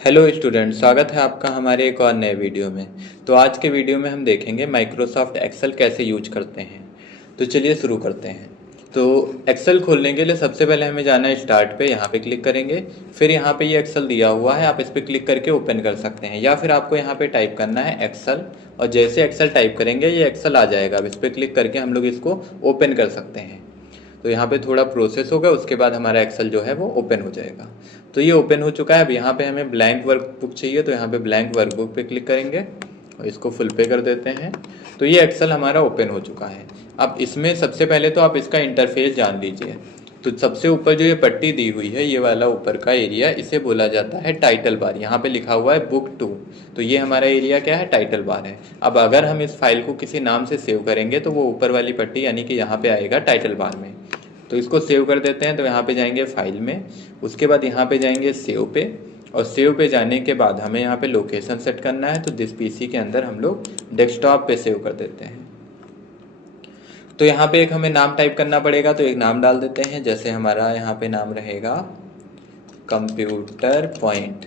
Hello student, स्वागत है आपका हमारे एक और नए वीडियो में। तो आज के वीडियो में हम देखेंगे माइक्रोसॉफ्ट एक्सेल कैसे यूज करते हैं। तो चलिए शुरू करते हैं। तो एक्सेल खोलने के लिए सबसे पहले हमें जाना है स्टार्ट पे, यहाँ पे क्लिक करेंगे। फिर यहाँ पे ये एक्सेल दिया हुआ है, आप इस पर क्लिक करके ओपन कर सकते हैं, या फिर आपको यहाँ पे टाइप करना है एक्सेल। और जैसे एक्सेल टाइप करेंगे ये एक्सेल आ जाएगा। अब इस पर क्लिक करके हम लोग इसको ओपन कर सकते हैं। तो यहाँ पे थोड़ा प्रोसेस होगा, उसके बाद हमारा एक्सेल जो है वो ओपन हो जाएगा। तो ये ओपन हो चुका है। अब यहाँ पे हमें ब्लैंक वर्कबुक चाहिए, तो यहाँ पे ब्लैंक वर्कबुक पे क्लिक करेंगे और इसको फुल पे कर देते हैं। तो ये एक्सेल हमारा ओपन हो चुका है। अब इसमें सबसे पहले तो आप इसका इंटरफेस जान लीजिए। तो सबसे ऊपर जो ये पट्टी दी हुई है, ये वाला ऊपर का एरिया, इसे बोला जाता है टाइटल बार। यहाँ पे लिखा हुआ है बुक 2, तो ये हमारा एरिया क्या है, टाइटल बार है। अब अगर हम इस फाइल को किसी नाम से सेव करेंगे तो वो ऊपर वाली पट्टी यानी कि यहाँ पे आएगा टाइटल बार में। तो इसको सेव कर देते हैं। तो यहाँ पे जाएंगे फाइल में, उसके बाद यहाँ पे जाएंगे सेव पे, और सेव पे जाने के बाद हमें यहाँ पे लोकेशन सेट करना है। तो दिस पीसी के अंदर हम लोग डेस्कटॉप पे सेव कर देते हैं। तो यहाँ पे एक हमें नाम टाइप करना पड़ेगा, तो एक नाम डाल देते हैं। जैसे हमारा यहाँ पे नाम रहेगा computer point,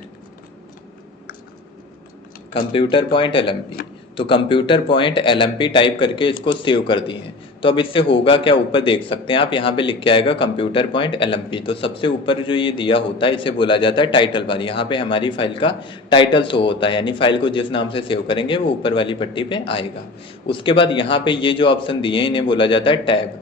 computer point LMP. तो कंप्यूटर पॉइंट एलएमपी टाइप करके इसको सेव कर दिए हैं। तो अब इससे होगा क्या, ऊपर देख सकते हैं आप, यहाँ पे लिख के आएगा कंप्यूटर पॉइंट एलएमपी। तो सबसे ऊपर जो ये दिया होता है इसे बोला जाता है टाइटल बार। यहाँ पे हमारी फाइल का टाइटल शो होता है, यानी फाइल को जिस नाम से सेव करेंगे वो ऊपर वाली पट्टी पे आएगा। उसके बाद यहाँ पे ये जो ऑप्शन दिए हैं इन्हें बोला जाता है टैब।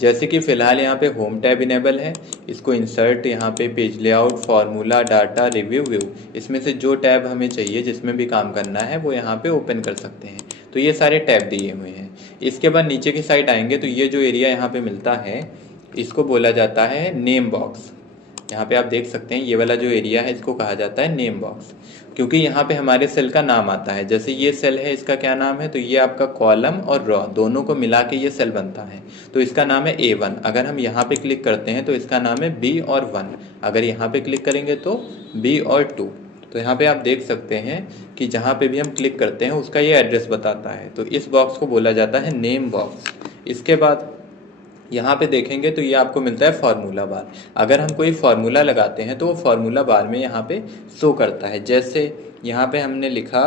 जैसे कि फ़िलहाल यहाँ पे होम टैब इनेबल है, इसको इंसर्ट, यहाँ पे page layout, formula, data, review, view, इसमें से जो टैब हमें चाहिए जिसमें भी काम करना है वो यहाँ पे ओपन कर सकते हैं। तो ये सारे टैब दिए हुए हैं। इसके बाद नीचे की साइड आएंगे तो ये जो एरिया यहाँ पे मिलता है इसको बोला जाता है नेम बॉक्स। यहाँ पे आप देख सकते हैं ये वाला जो एरिया है इसको कहा जाता है नेम बॉक्स, क्योंकि यहाँ पे हमारे सेल का नाम आता है। जैसे ये सेल है, इसका क्या नाम है, तो ये आपका कॉलम और रॉ दोनों को मिला के ये सेल बनता है। तो इसका नाम है A1। अगर हम यहाँ पे क्लिक करते हैं तो इसका नाम है B और 1। अगर यहाँ पे क्लिक करेंगे तो B और 2। तो यहाँ पे आप देख सकते हैं कि जहाँ पे भी हम क्लिक करते हैं उसका ये एड्रेस बताता है। तो इस बॉक्स को बोला जाता है नेम बॉक्स। इसके बाद यहाँ पे देखेंगे तो ये आपको मिलता है फार्मूला बार। अगर हम कोई फार्मूला लगाते हैं तो वो फार्मूला बार में यहाँ पे शो करता है। जैसे यहाँ पे हमने लिखा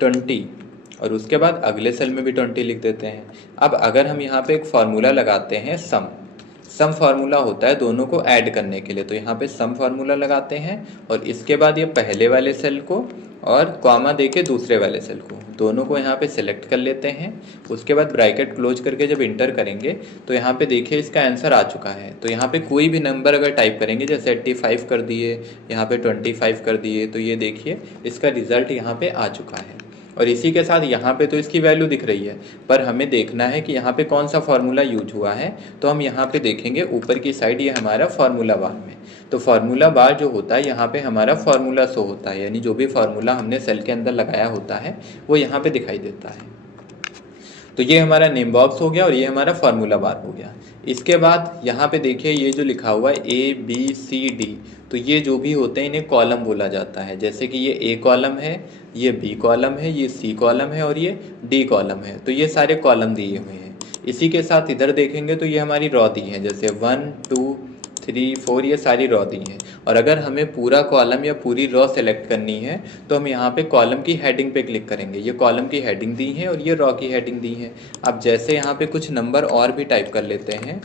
20 और उसके बाद अगले सेल में भी 20 लिख देते हैं। अब अगर हम यहाँ पे एक फार्मूला लगाते हैं सम फार्मूला होता है दोनों को ऐड करने के लिए, तो यहाँ पे सम फार्मूला लगाते हैं और इसके बाद ये पहले वाले सेल को और कॉमा देके दूसरे वाले सेल को, दोनों को यहाँ पे सिलेक्ट कर लेते हैं। उसके बाद ब्रैकेट क्लोज करके जब इंटर करेंगे तो यहाँ पे देखिए इसका आंसर आ चुका है। तो यहाँ पे कोई भी नंबर अगर टाइप करेंगे, जैसे 85 कर दिए, यहाँ पे 25 कर दिए, तो ये देखिए इसका रिजल्ट यहाँ पे आ चुका है। और इसी के साथ यहाँ पे तो इसकी वैल्यू दिख रही है, पर हमें देखना है कि यहाँ पे कौन सा फार्मूला यूज हुआ है। तो हम यहाँ पे देखेंगे ऊपर की साइड, ये हमारा फार्मूला बार में। तो फार्मूला बार जो होता है यहाँ पे हमारा फार्मूला शो होता है, यानी जो भी फार्मूला हमने सेल के अंदर लगाया होता है वो यहाँ पे दिखाई देता है। तो ये हमारा नेम बॉक्स हो गया और ये हमारा फार्मूला बार हो गया। इसके बाद यहाँ पे देखिए ये जो लिखा हुआ है ABCD, तो ये जो भी होते हैं इन्हें कॉलम बोला जाता है। जैसे कि ये A कॉलम है, ये B कॉलम है, ये C कॉलम है और ये D कॉलम है। तो ये सारे कॉलम दिए हुए हैं। इसी के साथ इधर देखेंगे तो ये हमारी रॉ दी है, जैसे 1 2 3 4, ये सारी रॉ दी हैं। और अगर हमें पूरा कॉलम या पूरी रॉ सेलेक्ट करनी है तो हम यहाँ पे कॉलम की हेडिंग पे क्लिक करेंगे। ये कॉलम की हेडिंग दी है और ये रॉ की हेडिंग दी है। अब जैसे यहाँ पे कुछ नंबर और भी टाइप कर लेते हैं,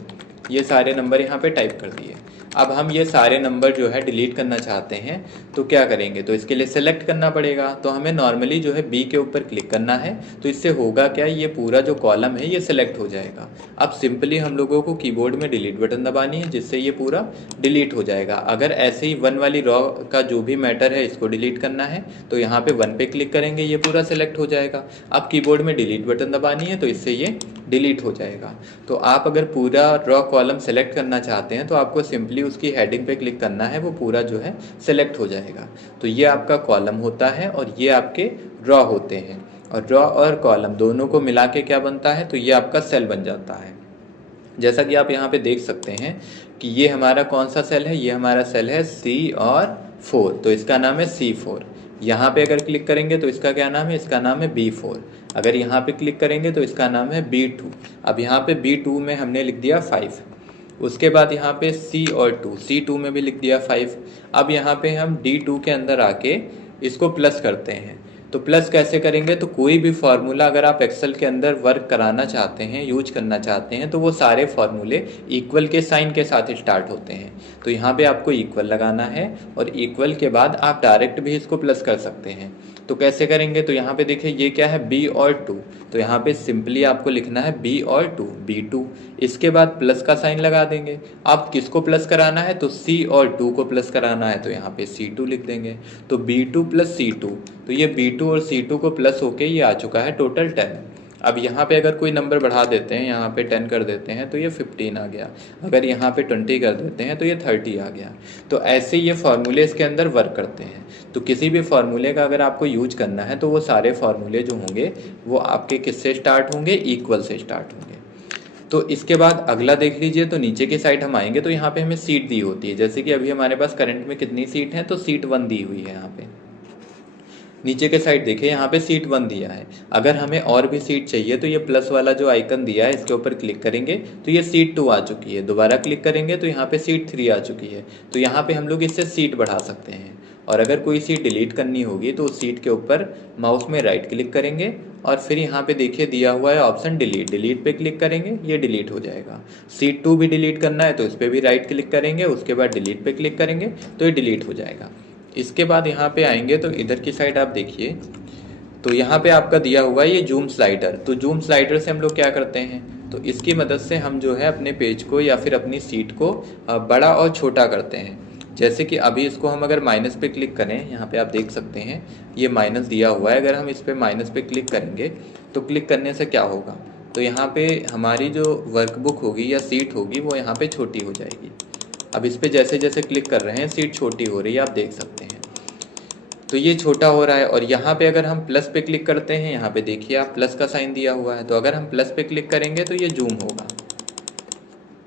ये सारे नंबर यहाँ पे टाइप कर दिए। अब हम ये सारे नंबर जो है डिलीट करना चाहते हैं तो क्या करेंगे, तो इसके लिए सेलेक्ट करना पड़ेगा। तो हमें नॉर्मली जो है बी के ऊपर क्लिक करना है। तो इससे होगा क्या, ये पूरा जो कॉलम है ये सेलेक्ट हो जाएगा। अब सिंपली हम लोगों को कीबोर्ड में डिलीट बटन दबानी है, जिससे ये पूरा डिलीट हो जाएगा। अगर ऐसे ही 1 वाली रॉ का जो भी मैटर है इसको डिलीट करना है तो यहाँ पे 1 पे क्लिक करेंगे, ये पूरा सेलेक्ट हो जाएगा। अब कीबोर्ड में डिलीट बटन दबानी है तो इससे ये डिलीट हो जाएगा। तो आप अगर पूरा रॉ कॉलम सेलेक्ट करना चाहते हैं तो आपको सिंपली उसकी हेडिंग पे क्लिक करना है, वो पूरा जो है सेलेक्ट हो जाएगा। तो ये आपका कॉलम होता है और ये आपके रॉ होते हैं। और रॉ और कॉलम दोनों को मिला के क्या बनता है, तो ये आपका सेल बन जाता है। जैसा कि आप यहाँ पे देख सकते हैं कि ये हमारा कौन सा सेल है, ये हमारा सेल है C और 4, तो इसका नाम है C4। यहाँ पे अगर क्लिक करेंगे तो इसका क्या नाम है, इसका नाम है B4। अगर यहाँ पे क्लिक करेंगे तो इसका नाम है B2। अब यहाँ पे B2 में हमने लिख दिया 5। उसके बाद यहाँ पे C और 2, C2 में भी लिख दिया 5। अब यहाँ पे हम D2 के अंदर आके इसको प्लस करते हैं। तो प्लस कैसे करेंगे, तो कोई भी फार्मूला अगर आप एक्सेल के अंदर वर्क कराना चाहते हैं, यूज करना चाहते हैं, तो वो सारे फार्मूले इक्वल के साइन के साथ स्टार्ट होते हैं। तो यहाँ पे आपको इक्वल लगाना है और इक्वल के बाद आप डायरेक्ट भी इसको प्लस कर सकते हैं। तो कैसे करेंगे, तो यहाँ पे देखिए ये क्या है, b और 2। तो यहाँ पे सिंपली आपको लिखना है b और 2, b2। इसके बाद प्लस का साइन लगा देंगे। आप किसको प्लस कराना है, तो c और 2 को प्लस कराना है, तो यहाँ पे c2 लिख देंगे। तो b2 प्लस c2, तो ये b2 और c2 को प्लस होके ये आ चुका है टोटल 10। अब यहाँ पे अगर कोई नंबर बढ़ा देते हैं, यहाँ पे 10 कर देते हैं तो ये 15 आ गया। अगर यहाँ पे 20 कर देते हैं तो ये 30 आ गया। तो ऐसे ये फार्मूले इसके अंदर वर्क करते हैं। तो किसी भी फार्मूले का अगर आपको यूज करना है तो वो सारे फार्मूले जो होंगे वो आपके किससे स्टार्ट होंगे, इक्वल से स्टार्ट होंगे। तो इसके बाद अगला देख लीजिए, तो नीचे की साइड हम आएंगे तो यहाँ पे हमें सीट दी होती है। जैसे कि अभी हमारे पास करंट में कितनी सीट है, तो सीट 1 दी हुई है। यहाँ पे नीचे के साइड देखिए, यहाँ पे सीट 1 दिया है। अगर हमें और भी सीट चाहिए तो ये प्लस वाला जो आइकन दिया है इसके ऊपर क्लिक करेंगे तो ये सीट 2 आ चुकी है। दोबारा क्लिक करेंगे तो यहाँ पे सीट 3 आ चुकी है। तो यहाँ पे हम लोग इससे सीट बढ़ा सकते हैं। और अगर कोई सीट डिलीट करनी होगी तो उस सीट के ऊपर माउस में राइट क्लिक करेंगे और फिर यहाँ पे देखिए दिया हुआ है ऑप्शन डिलीट, डिलीट पे क्लिक करेंगे, ये डिलीट हो जाएगा। सीट 2 भी डिलीट करना है तो इस पर भी राइट क्लिक करेंगे, उसके बाद डिलीट पे क्लिक करेंगे तो ये डिलीट हो जाएगा। इसके बाद यहाँ पे आएंगे तो इधर की साइड आप देखिए, तो यहाँ पे आपका दिया हुआ है ये जूम स्लाइडर। तो जूम स्लाइडर से हम लोग क्या करते हैं, तो इसकी मदद से हम जो है अपने पेज को या फिर अपनी सीट को बड़ा और छोटा करते हैं। जैसे कि अभी इसको हम अगर माइनस पे क्लिक करें, यहाँ पे आप देख सकते हैं ये माइनस दिया हुआ है। अगर हम इस पे माइनस पे क्लिक करेंगे तो क्लिक करने से क्या होगा, तो यहाँ पे हमारी जो वर्कबुक होगी या सीट होगी वो यहाँ पे छोटी हो जाएगी। अब इस पे जैसे जैसे क्लिक कर रहे हैं सीट छोटी हो रही है, आप देख सकते हैं। तो ये छोटा हो रहा है। और यहाँ पे अगर हम प्लस पे क्लिक करते हैं, यहाँ पे देखिए आप प्लस का साइन दिया हुआ है, तो अगर हम प्लस पे क्लिक करेंगे तो ये जूम होगा।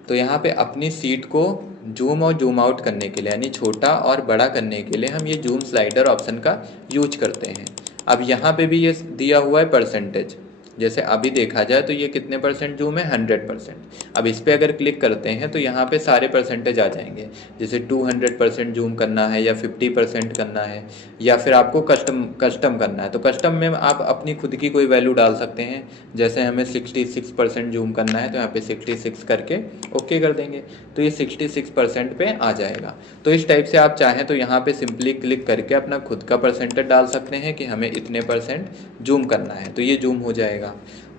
तो यहाँ पे अपनी सीट को जूम और जूम आउट करने के लिए, यानी छोटा और बड़ा करने के लिए हम ये जूम स्लाइडर ऑप्शन का यूज करते हैं। अब यहाँ पे भी ये दिया हुआ है परसेंटेज। जैसे अभी देखा जाए तो ये कितने परसेंट जूम है, 100%। अब इस पर अगर क्लिक करते हैं तो यहाँ पे सारे परसेंटेज आ जाएंगे। जैसे 200% जूम करना है या 50% करना है या फिर आपको कस्टम करना है, तो कस्टम में आप अपनी खुद की कोई वैल्यू डाल सकते हैं। जैसे हमें 66% जूम करना है तो यहाँ पे 66 करके ओके कर देंगे, तो ये 66% पे आ जाएगा। तो इस टाइप से आप चाहें तो यहाँ पे सिंपली क्लिक करके अपना खुद का परसेंटेज डाल सकते हैं कि हमें इतने % जूम करना है, तो ये जूम हो जाएगा।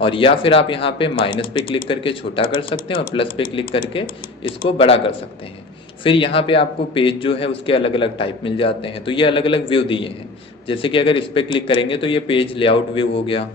और या फिर आप यहाँ पे माइनस पे क्लिक करके छोटा कर सकते हैं और प्लस पे क्लिक करके इसको बड़ा कर सकते हैं। फिर यहाँ पे आपको पेज जो है उसके अलग अलग टाइप मिल जाते हैं। तो ये अलग अलग व्यू दिए हैं। जैसे कि अगर इस पर क्लिक करेंगे तो ये पेज लेआउट व्यू हो गया,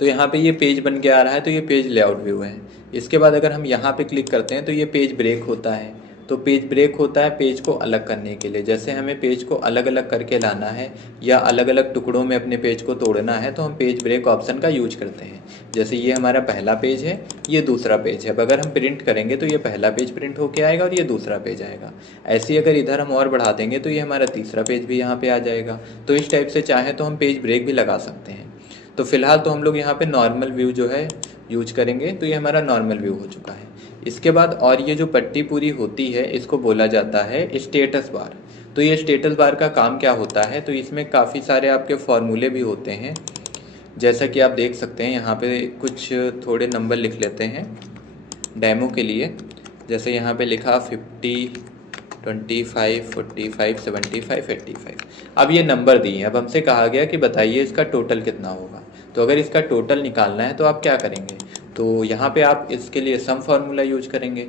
तो यहाँ पे ये पेज बन के आ रहा है, तो ये पेज लेआउट व्यू है। इसके बाद अगर हम यहाँ पे क्लिक करते हैं तो ये पेज ब्रेक होता है। तो पेज ब्रेक होता है पेज को अलग करने के लिए। जैसे हमें पेज को अलग अलग करके लाना है या अलग अलग टुकड़ों में अपने पेज को तोड़ना है तो हम पेज ब्रेक ऑप्शन का यूज करते हैं। जैसे ये हमारा पहला पेज है, ये दूसरा पेज है। अब अगर हम प्रिंट करेंगे तो ये पहला पेज प्रिंट होके आएगा और ये दूसरा पेज आएगा। ऐसे ही अगर इधर हम और बढ़ा देंगे तो ये हमारा तीसरा पेज भी यहाँ पे आ जाएगा। तो इस टाइप से चाहें तो हम पेज ब्रेक भी लगा सकते हैं। तो फिलहाल तो हम लोग यहाँ पे नॉर्मल व्यू जो है यूज करेंगे, तो ये हमारा नॉर्मल व्यू हो चुका है। इसके बाद और ये जो पट्टी पूरी होती है इसको बोला जाता है स्टेटस बार। तो ये स्टेटस बार का काम क्या होता है, तो इसमें काफ़ी सारे आपके फॉर्मूले भी होते हैं। जैसा कि आप देख सकते हैं यहाँ पे कुछ थोड़े नंबर लिख लेते हैं डेमो के लिए। जैसे यहाँ पे लिखा 50, 25, 45, 75, 85। अब ये नंबर दिए हैं। अब हमसे कहा गया कि बताइए इसका टोटल कितना होगा। तो अगर इसका टोटल निकालना है तो आप क्या करेंगे, तो यहाँ पे आप इसके लिए सम फार्मूला यूज करेंगे।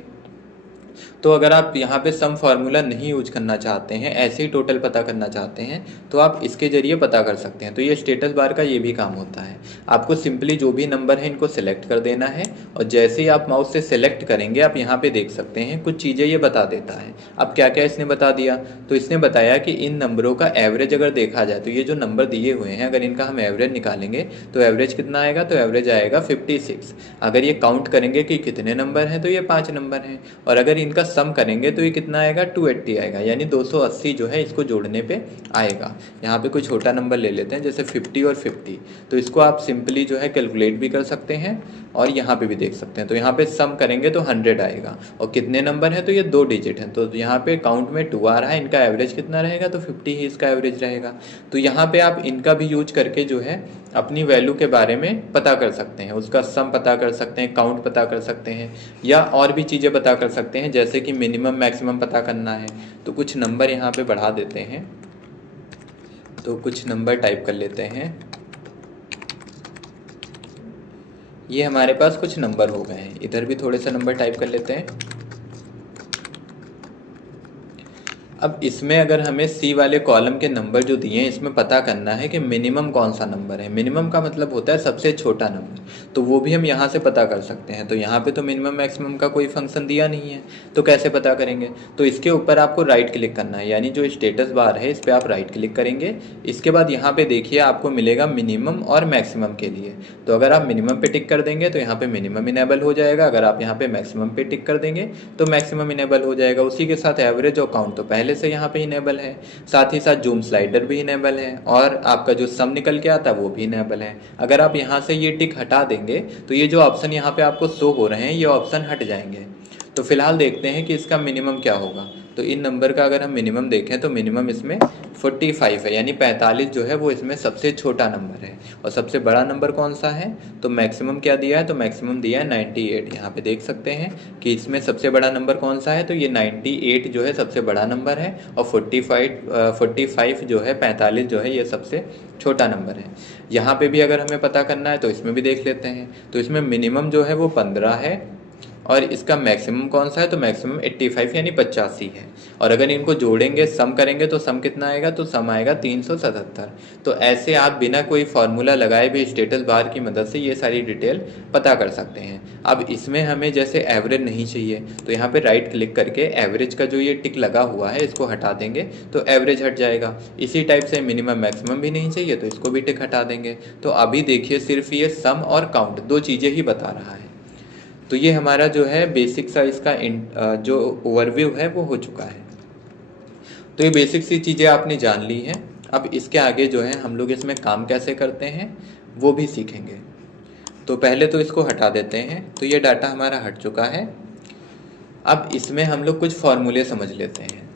तो अगर आप यहाँ पे सम फार्मूला नहीं यूज करना चाहते हैं, ऐसे ही टोटल पता करना चाहते हैं, तो आप इसके जरिए पता कर सकते हैं। तो ये स्टेटस बार का ये भी काम होता है। आपको सिंपली जो भी नंबर है इनको सिलेक्ट कर देना है और जैसे ही आप माउस से सिलेक्ट करेंगे आप यहाँ पे देख सकते हैं कुछ चीज़ें ये बता देता है। अब क्या क्या इसने बता दिया, तो इसने बताया कि इन नंबरों का एवरेज अगर देखा जाए तो ये जो नंबर दिए हुए हैं अगर इनका हम एवरेज निकालेंगे तो एवरेज कितना आएगा, तो एवरेज आएगा 56। अगर ये काउंट करेंगे कि कितने नंबर हैं तो ये 5 नंबर हैं। और अगर इनका सम करेंगे तो ये कितना आएगा 280 आएगा, यानी 280 जो है इसको जोड़ने पे आएगा। यहाँ पे कोई छोटा नंबर ले लेते हैं जैसे 50 और 50, तो इसको आप सिंपली जो है कैलकुलेट भी कर सकते हैं और यहाँ पे भी देख सकते हैं। तो यहाँ पे सम करेंगे तो 100 आएगा और कितने नंबर हैं तो ये 2 डिजिट हैं, तो यहाँ पे काउंट में 2 आ रहा है, इनका एवरेज कितना रहेगा तो 50 ही इसका एवरेज रहेगा। तो यहाँ पे आप इनका भी यूज करके जो है अपनी वैल्यू के बारे में पता कर सकते हैं, उसका सम पता कर सकते हैं, काउंट पता कर सकते हैं या और भी चीज़ें पता कर सकते हैं, जैसे कि मिनिमम मैक्सिमम पता करना है तो कुछ नंबर यहाँ पे बढ़ा देते हैं। तो कुछ नंबर टाइप कर लेते हैं, ये हमारे पास कुछ नंबर हो गए हैं। इधर भी थोड़े से नंबर टाइप कर लेते हैं। अब इसमें अगर हमें सी वाले कॉलम के नंबर जो दिए हैं इसमें पता करना है कि मिनिमम कौन सा नंबर है। मिनिमम का मतलब होता है सबसे छोटा नंबर, तो वो भी हम यहाँ से पता कर सकते हैं। तो यहाँ पे तो मिनिमम मैक्सिमम का कोई फंक्शन दिया नहीं है, तो कैसे पता करेंगे? तो इसके ऊपर आपको राइट क्लिक करना है, यानी जो स्टेटस बार है इस पर आप राइट क्लिक करेंगे। इसके बाद यहाँ पे देखिए आपको मिलेगा मिनिमम और मैक्सिमम के लिए। तो अगर आप मिनिमम पे टिक कर देंगे तो यहाँ पे मिनिमम इनेबल हो जाएगा, अगर आप यहाँ पे मैक्सिमम पे टिक कर देंगे तो मैक्सिमम इनेबल हो जाएगा। उसी के साथ एवरेज और काउंट तो पहले से यहाँ पे इनेबल है, साथ ही साथ जूम स्लाइडर भी इनेबल है और आपका जो सम निकल के आता है वो भी इनेबल है। अगर आप यहाँ से ये टिक हटा देंगे तो ये जो ऑप्शन यहाँ पे आपको शो हो रहे हैं ये ऑप्शन हट जाएंगे। तो फिलहाल देखते हैं कि इसका मिनिमम क्या होगा। तो इन नंबर का अगर हम मिनिमम देखें तो मिनिमम इसमें 45 है, यानी 45 जो है वो इसमें सबसे छोटा नंबर है। और सबसे बड़ा नंबर कौन सा है? तो मैक्सिमम क्या दिया है? तो मैक्सिमम दिया है 98। यहाँ पे देख सकते हैं कि इसमें सबसे बड़ा नंबर कौन सा है, तो ये 98 जो है सबसे बड़ा नंबर है और 45 जो है 45 जो है ये सबसे छोटा नंबर है। यहाँ पे भी अगर हमें पता करना है तो इसमें भी देख लेते हैं। तो इसमें मिनिमम जो है वो 15 है और इसका मैक्सिमम कौन सा है? तो मैक्सिमम 85 यानी 85 है। और अगर इनको जोड़ेंगे सम करेंगे तो सम कितना आएगा? तो सम आएगा 377। तो ऐसे आप बिना कोई फार्मूला लगाए भी स्टेटस बार की मदद से ये सारी डिटेल पता कर सकते हैं। अब इसमें हमें जैसे एवरेज नहीं चाहिए तो यहाँ पे राइट क्लिक करके एवरेज का जो ये टिक लगा हुआ है इसको हटा देंगे तो एवरेज हट जाएगा। इसी टाइप से मिनिमम मैक्सिमम भी नहीं चाहिए तो इसको भी टिक हटा देंगे। तो अभी देखिए सिर्फ ये सम और काउंट 2 चीज़ें ही बता रहा है। तो ये हमारा जो है बेसिक सा इसका जो ओवरव्यू है वो हो चुका है। तो ये बेसिक सी चीज़ें आपने जान ली हैं। अब इसके आगे जो है हम लोग इसमें काम कैसे करते हैं वो भी सीखेंगे। तो पहले तो इसको हटा देते हैं। तो ये डाटा हमारा हट चुका है। अब इसमें हम लोग कुछ फॉर्मूले समझ लेते हैं।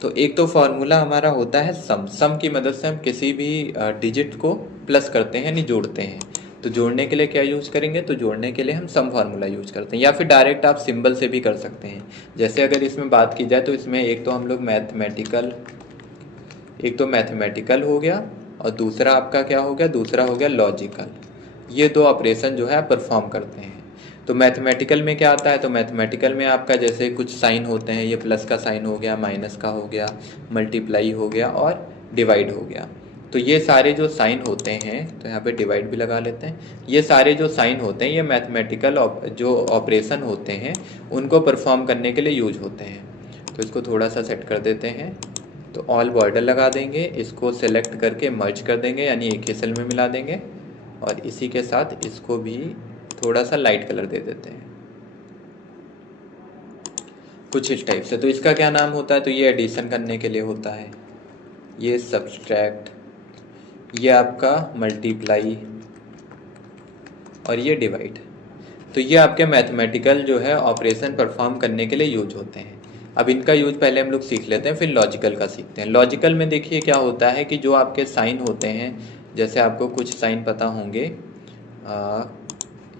तो एक तो फॉर्मूला हमारा होता है सम। सम की मदद से हम किसी भी डिजिट को प्लस करते हैं यानी जोड़ते हैं। तो जोड़ने के लिए क्या यूज़ करेंगे? तो जोड़ने के लिए हम सम फार्मूला यूज करते हैं या फिर डायरेक्ट आप सिंबल से भी कर सकते हैं। जैसे अगर इसमें बात की जाए तो इसमें एक तो हम लोग मैथमेटिकल हो गया और दूसरा आपका क्या हो गया? दूसरा हो गया लॉजिकल। ये 2 ऑपरेशन जो है आप परफॉर्म करते हैं। तो मैथमेटिकल में क्या आता है? तो मैथमेटिकल में आपका जैसे कुछ साइन होते हैं, ये प्लस का साइन हो गया, माइनस का हो गया, मल्टीप्लाई हो गया और डिवाइड हो गया। तो ये सारे जो साइन होते हैं, तो यहाँ पे डिवाइड भी लगा लेते हैं, ये सारे जो साइन होते हैं ये मैथमेटिकल जो ऑपरेशन होते हैं उनको परफॉर्म करने के लिए यूज होते हैं। तो इसको थोड़ा सा सेट कर देते हैं। तो ऑल बॉर्डर लगा देंगे, इसको सेलेक्ट करके मर्ज कर देंगे यानी एक ही सेल में मिला देंगे और इसी के साथ इसको भी थोड़ा सा लाइट कलर दे देते हैं कुछ इस टाइप से। तो इसका क्या नाम होता है? तो ये एडिशन करने के लिए होता है, ये सब्सट्रैक्ट, ये आपका मल्टीप्लाई और ये डिवाइड। तो ये आपके मैथमेटिकल जो है ऑपरेशन परफॉर्म करने के लिए यूज होते हैं। अब इनका यूज पहले हम लोग सीख लेते हैं, फिर लॉजिकल का सीखते हैं। लॉजिकल में देखिए क्या होता है कि जो आपके साइन होते हैं, जैसे आपको कुछ साइन पता होंगे,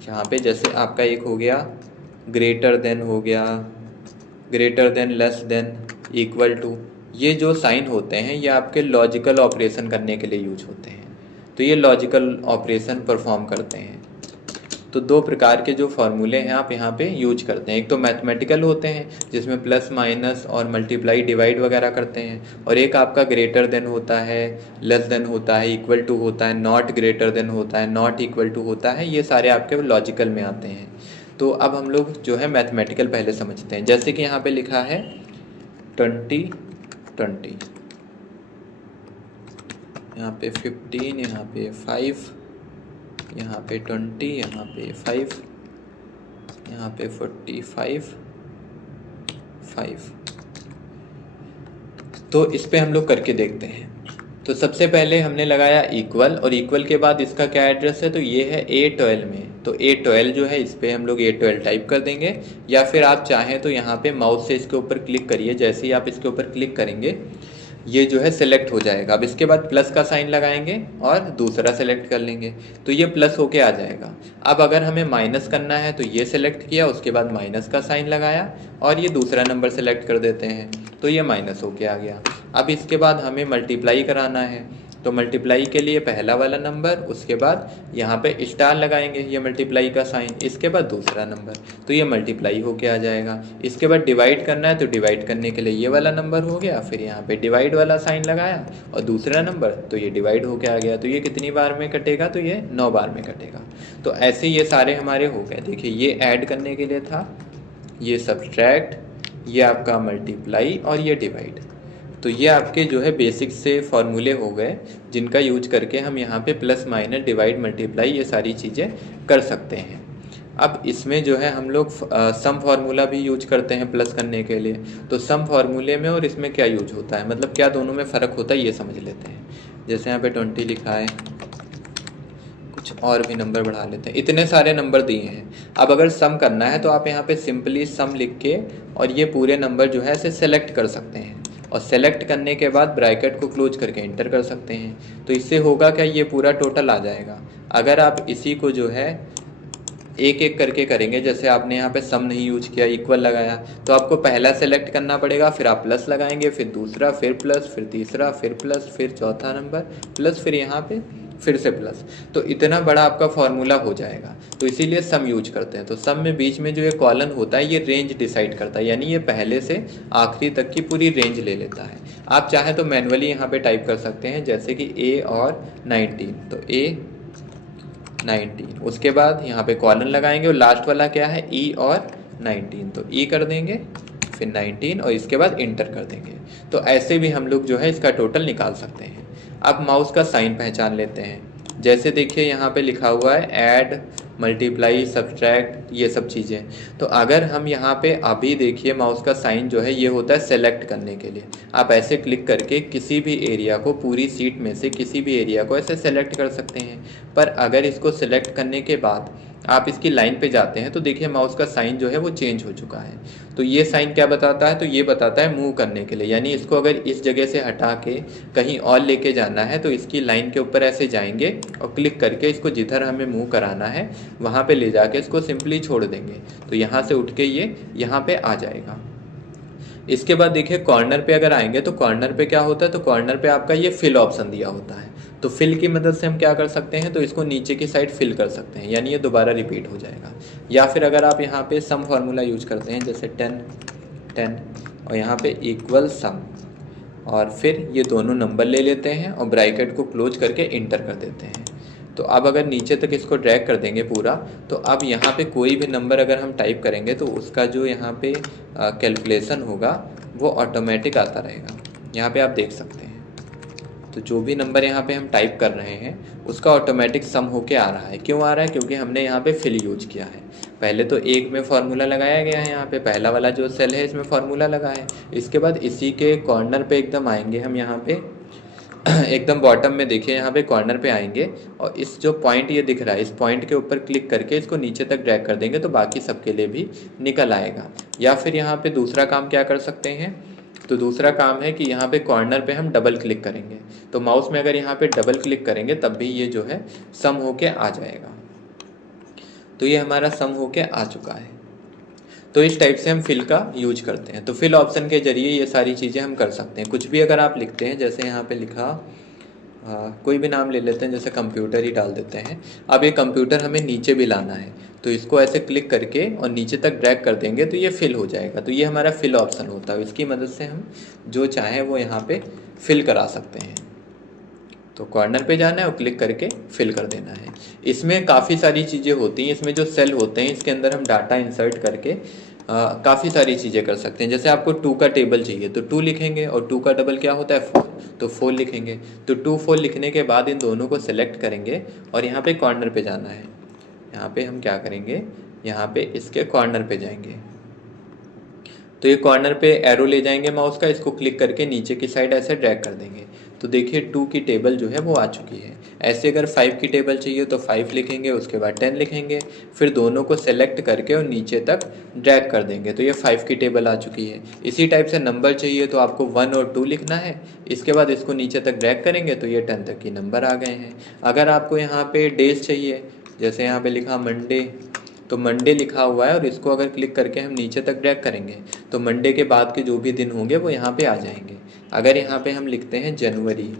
यहाँ पे जैसे आपका एक हो गया ग्रेटर देन, हो गया greater than, less than, equal to. ये जो साइन होते हैं ये आपके लॉजिकल ऑपरेशन करने के लिए यूज होते हैं। तो ये लॉजिकल ऑपरेशन परफॉर्म करते हैं। तो 2 प्रकार के जो फार्मूले हैं आप यहाँ पे यूज करते हैं। एक तो मैथमेटिकल होते हैं जिसमें प्लस माइनस और मल्टीप्लाई डिवाइड वगैरह करते हैं, और एक आपका ग्रेटर देन होता है, लेस देन होता है, इक्वल टू होता है, नॉट ग्रेटर देन होता है, नॉट इक्वल टू होता है। ये सारे आपके लॉजिकल में आते हैं। तो अब हम लोग जो है मैथमेटिकल पहले समझते हैं। जैसे कि यहाँ पे लिखा है 20 20, यहाँ पे 15, यहाँ पे 5, यहाँ पे 20, यहाँ पे 5, यहाँ पे 45, 5। तो इस पे हम लोग करके देखते हैं। तो सबसे पहले हमने लगाया इक्वल, और इक्वल के बाद इसका क्या एड्रेस है, तो ये है A12 में। तो A12 जो है इस पर हम लोग A12 टाइप कर देंगे, या फिर आप चाहें तो यहाँ पे माउस से इसके ऊपर क्लिक करिए। जैसे ही आप इसके ऊपर क्लिक करेंगे ये जो है सिलेक्ट हो जाएगा। अब इसके बाद प्लस का साइन लगाएंगे और दूसरा सेलेक्ट कर लेंगे तो ये प्लस होके आ जाएगा। अब अगर हमें माइनस करना है तो ये सिलेक्ट किया, उसके बाद माइनस का साइन लगाया और ये दूसरा नंबर सेलेक्ट कर देते हैं तो ये माइनस होके आ गया। अब इसके बाद हमें मल्टीप्लाई कराना है, तो मल्टीप्लाई के लिए पहला वाला नंबर, उसके बाद यहाँ पे स्टार लगाएंगे, ये मल्टीप्लाई का साइन, इसके बाद दूसरा नंबर, तो ये मल्टीप्लाई होके आ जाएगा। इसके बाद डिवाइड करना है तो डिवाइड करने के लिए ये वाला नंबर हो गया, फिर यहाँ पे डिवाइड वाला साइन लगाया और दूसरा नंबर, तो ये डिवाइड होके आ गया। तो ये कितनी बार में कटेगा, तो ये 9 बार में कटेगा। तो ऐसे ये सारे हमारे हो गए। देखिए ये ऐड करने के लिए था, ये सब्सट्रैक्ट, ये आपका मल्टीप्लाई और ये डिवाइड। तो ये आपके जो है बेसिक से फॉर्मूले हो गए जिनका यूज करके हम यहाँ पे प्लस माइनस डिवाइड मल्टीप्लाई ये सारी चीज़ें कर सकते हैं। अब इसमें जो है हम लोग सम फार्मूला भी यूज करते हैं प्लस करने के लिए। तो सम फार्मूले में और इसमें क्या यूज होता है, मतलब क्या दोनों में फ़र्क होता है ये समझ लेते हैं। जैसे यहाँ पे 20 लिखा है, कुछ और भी नंबर बढ़ा लेते हैं, इतने सारे नंबर दिए हैं। अब अगर सम करना है तो आप यहाँ पे सिंपली सम लिख के और ये पूरे नंबर जो है इसे सेलेक्ट कर सकते हैं, और सेलेक्ट करने के बाद ब्रैकेट को क्लोज करके इंटर कर सकते हैं। तो इससे होगा क्या, ये पूरा टोटल आ जाएगा। अगर आप इसी को जो है एक एक करके करेंगे, जैसे आपने यहाँ पे सम नहीं यूज किया, इक्वल लगाया, तो आपको पहला सेलेक्ट करना पड़ेगा, फिर आप प्लस लगाएंगे, फिर दूसरा, फिर प्लस, फिर तीसरा, फिर प्लस, फिर चौथा नंबर प्लस, फिर यहाँ पे फिर से प्लस। तो इतना बड़ा आपका फॉर्मूला हो जाएगा। तो इसीलिए सम यूज करते हैं। तो सम में बीच में जो ये कॉलन होता है ये रेंज डिसाइड करता है, यानी ये पहले से आखिरी तक की पूरी रेंज ले लेता है। आप चाहें तो मैनुअली यहाँ पे टाइप कर सकते हैं, जैसे कि A और 19, तो A 19, उसके बाद यहाँ पे कॉलन लगाएंगे और लास्ट वाला क्या है E और 19, तो E कर देंगे, फिर 19 और इसके बाद इंटर कर देंगे। तो ऐसे भी हम लोग जो है इसका टोटल निकाल सकते हैं। अब माउस का साइन पहचान लेते हैं। जैसे देखिए यहाँ पे लिखा हुआ है ऐड, मल्टीप्लाई, सब्सट्रैक्ट, ये सब चीज़ें। तो अगर हम यहाँ पे अभी देखिए माउस का साइन जो है ये होता है सेलेक्ट करने के लिए। आप ऐसे क्लिक करके किसी भी एरिया को, पूरी सीट में से किसी भी एरिया को ऐसे सेलेक्ट कर सकते हैं। पर अगर इसको सेलेक्ट करने के बाद आप इसकी लाइन पे जाते हैं तो देखिए माउस का साइन जो है वो चेंज हो चुका है। तो ये साइन क्या बताता है, तो ये बताता है मूव करने के लिए, यानी इसको अगर इस जगह से हटा के कहीं और लेके जाना है तो इसकी लाइन के ऊपर ऐसे जाएंगे और क्लिक करके इसको जिधर हमें मूव कराना है वहाँ पे ले जाके इसको सिंपली छोड़ देंगे, तो यहाँ से उठ के ये यहाँ पे आ जाएगा। इसके बाद देखिए कॉर्नर पे अगर आएंगे तो कॉर्नर पे क्या होता है, तो कॉर्नर पे आपका ये फिल ऑप्शन दिया होता है। तो फिल की मदद से हम क्या कर सकते हैं, तो इसको नीचे की साइड फिल कर सकते हैं, यानी ये दोबारा रिपीट हो जाएगा। या फिर अगर आप यहाँ पे सम फार्मूला यूज करते हैं, जैसे 10 10 और यहाँ पे इक्वल सम, और फिर ये दोनों नंबर ले लेते हैं और ब्रैकेट को क्लोज करके इंटर कर देते हैं। तो अब अगर नीचे तक इसको ड्रैग कर देंगे पूरा, तो अब यहाँ पे कोई भी नंबर अगर हम टाइप करेंगे तो उसका जो यहाँ पे कैलकुलेशन होगा वो ऑटोमेटिक आता रहेगा। यहाँ पे आप देख सकते हैं, तो जो भी नंबर यहाँ पे हम टाइप कर रहे हैं उसका ऑटोमेटिक सम होके आ रहा है। क्यों आ रहा है, क्योंकि हमने यहाँ पे फिल यूज किया है। पहले तो एक में फार्मूला लगाया गया है, यहाँ पे पहला वाला जो सेल है इसमें फार्मूला लगा है। इसके बाद इसी के कॉर्नर पे एकदम आएंगे हम, यहाँ पे एकदम बॉटम में देखिए यहाँ पे कॉर्नर पे आएंगे और इस जो पॉइंट ये दिख रहा है इस पॉइंट के ऊपर क्लिक करके इसको नीचे तक ड्रैग कर देंगे तो बाकी सबके लिए भी निकल आएगा। या फिर यहाँ पे दूसरा काम क्या कर सकते हैं, तो दूसरा काम है कि यहाँ पे कॉर्नर पे हम डबल क्लिक करेंगे, तो माउस में अगर यहाँ पे डबल क्लिक करेंगे तब भी ये जो है सम होके आ जाएगा। तो ये हमारा सम होके आ चुका है। तो इस टाइप से हम फिल का यूज करते हैं। तो फिल ऑप्शन के जरिए ये सारी चीज़ें हम कर सकते हैं। कुछ भी अगर आप लिखते हैं, जैसे यहाँ पे लिखा कोई भी नाम ले लेते हैं, जैसे कंप्यूटर ही डाल देते हैं। अब ये कंप्यूटर हमें नीचे भी लाना है, तो इसको ऐसे क्लिक करके और नीचे तक ड्रैग कर देंगे तो ये फिल हो जाएगा। तो ये हमारा फिल ऑप्शन होता है, इसकी मदद से हम जो चाहें वो यहाँ पे फिल करा सकते हैं। तो कॉर्नर पे जाना है और क्लिक करके फिल कर देना है। इसमें काफ़ी सारी चीज़ें होती हैं। इसमें जो सेल होते हैं इसके अंदर हम डाटा इंसर्ट करके काफ़ी सारी चीज़ें कर सकते हैं। जैसे आपको 2 का टेबल चाहिए तो 2 लिखेंगे, और 2 का डबल क्या होता है 4, तो 4 लिखेंगे। तो 2 4 लिखने के बाद इन दोनों को सिलेक्ट करेंगे और यहाँ पे कॉर्नर पे जाना है। यहाँ पे हम क्या करेंगे, यहाँ पे इसके कॉर्नर पे जाएंगे तो ये कॉर्नर पे एरो ले जाएंगे माउस का, इसको क्लिक करके नीचे की साइड ऐसे ड्रैग कर देंगे तो देखिए 2 की टेबल जो है वो आ चुकी है। ऐसे अगर 5 की टेबल चाहिए तो 5 लिखेंगे, उसके बाद 10 लिखेंगे, फिर दोनों को सेलेक्ट करके और नीचे तक ड्रैग कर देंगे तो ये 5 की टेबल आ चुकी है। इसी टाइप से नंबर चाहिए तो आपको 1 और 2 लिखना है, इसके बाद इसको नीचे तक ड्रैग करेंगे तो ये 10 तक की नंबर आ गए हैं। अगर आपको यहाँ पे डेज चाहिए, जैसे यहाँ पे लिखा मंडे, तो मंडे लिखा हुआ है और इसको अगर क्लिक करके हम नीचे तक ड्रैग करेंगे तो मंडे के बाद के जो भी दिन होंगे वो यहाँ पे आ जाएंगे। अगर यहाँ पे हम लिखते हैं जनवरी,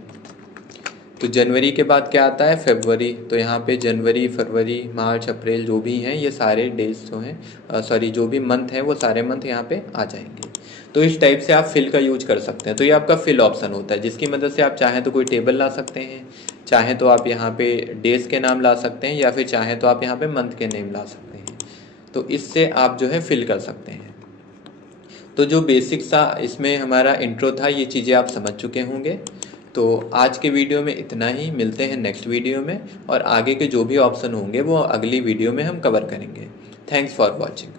तो जनवरी के बाद क्या आता है फरवरी, तो यहाँ पे जनवरी, फरवरी, मार्च, अप्रैल जो भी हैं ये सारे डेज जो हैं सॉरी जो भी मंथ हैं वो सारे मंथ यहाँ पे आ जाएंगे। तो इस टाइप से आप फिल का यूज कर सकते हैं। तो ये आपका फिल ऑप्शन होता है जिसकी मदद से आप चाहें तो कोई टेबल ला सकते हैं, चाहें तो आप यहाँ पे डेज के नाम ला सकते हैं, या फिर चाहें तो आप यहाँ पे मंथ के नेम ला सकते हैं। तो इससे आप जो है फिल कर सकते हैं। तो जो बेसिक सा इसमें हमारा इंट्रो था, ये चीज़ें आप समझ चुके होंगे। तो आज के वीडियो में इतना ही, मिलते हैं नेक्स्ट वीडियो में और आगे के जो भी ऑप्शन होंगे वो अगली वीडियो में हम कवर करेंगे। Thanks for watching.